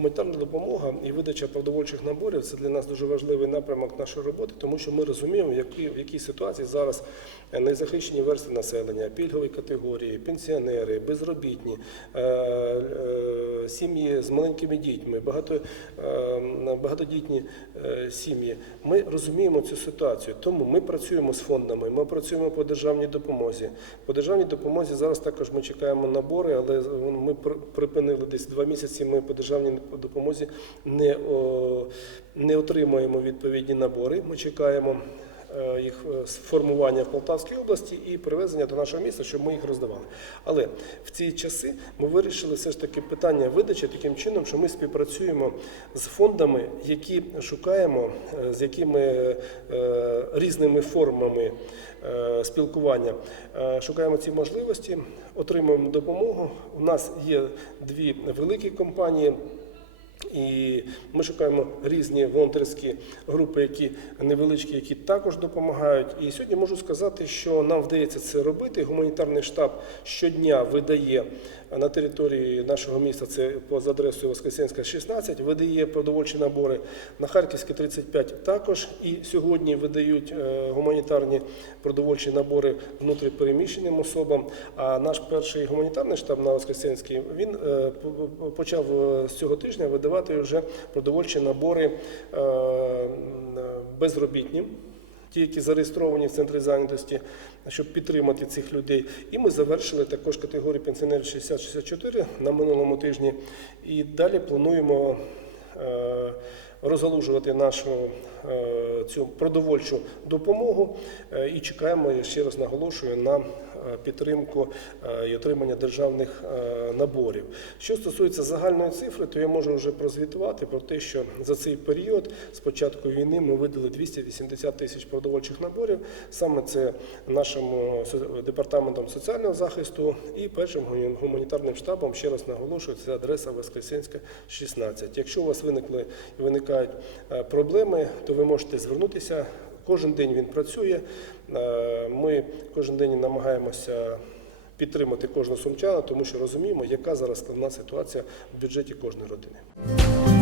Гуманітарна допомога і видача продовольчих наборів це для нас дуже важливий напрямок нашої роботи, тому що ми розуміємо, в якій, в якій ситуації зараз незахищені верстви населення, пільгові категорії, пенсіонери, безробітні, е, е, сім'ї з маленькими дітьми, багато, е, багатодітні е, сім'ї. Ми розуміємо цю ситуацію, тому ми працюємо з фондами, ми працюємо по державній допомозі. По державній допомозі зараз також ми чекаємо набори, але ми пр- припинили десь два місяці. Ми по державній допомозі не, не отримуємо відповідні набори. Ми чекаємо е, їх е, формування в Полтавській області і привезення до нашого міста, щоб ми їх роздавали. Але в ці часи ми вирішили все ж таки питання видачі таким чином, що ми співпрацюємо з фондами, які шукаємо, е, з якими е, різними формами е, спілкування е, шукаємо ці можливості, отримуємо допомогу. У нас є дві великі компанії. І ми шукаємо різні волонтерські групи, які невеличкі, які також допомагають. І сьогодні можу сказати, що нам вдається це робити. Гуманітарний штаб щодня видає на території нашого міста, це по за адресою Воскресенська, 16, видає продовольчі набори. На Харківській 35 також. І сьогодні видають е, гуманітарні продовольчі набори внутріпереміщеним особам. А наш перший гуманітарний штаб на Воскресенській він е, по- по- почав е, з цього тижня видавати вже продовольчі набори безробітні. Ті, які зареєстровані в центрі зайнятості, щоб підтримати цих людей. І ми завершили також категорію пенсіонерів 60-64 на минулому тижні. І далі плануємо е, розгалужувати нашу е, цю продовольчу допомогу е, і чекаємо, я ще раз наголошую, на е, підтримку і отримання державних наборів. Що стосується загальної цифри, то я можу вже прозвітувати про те, що за цей період з початку війни ми видали 280 тисяч продовольчих наборів. Саме це нашим департаментом соціального захисту і першим гуманітарним штабом. Ще раз наголошую, це адреса Воскресенська, 16. Якщо у вас виникли і виникають е, проблеми, то ви можете звернутися. Кожен день він працює. Е, Ми кожен день намагаємося підтримати кожного сумчана, тому що розуміємо, яка зараз складна ситуація в бюджеті кожної родини.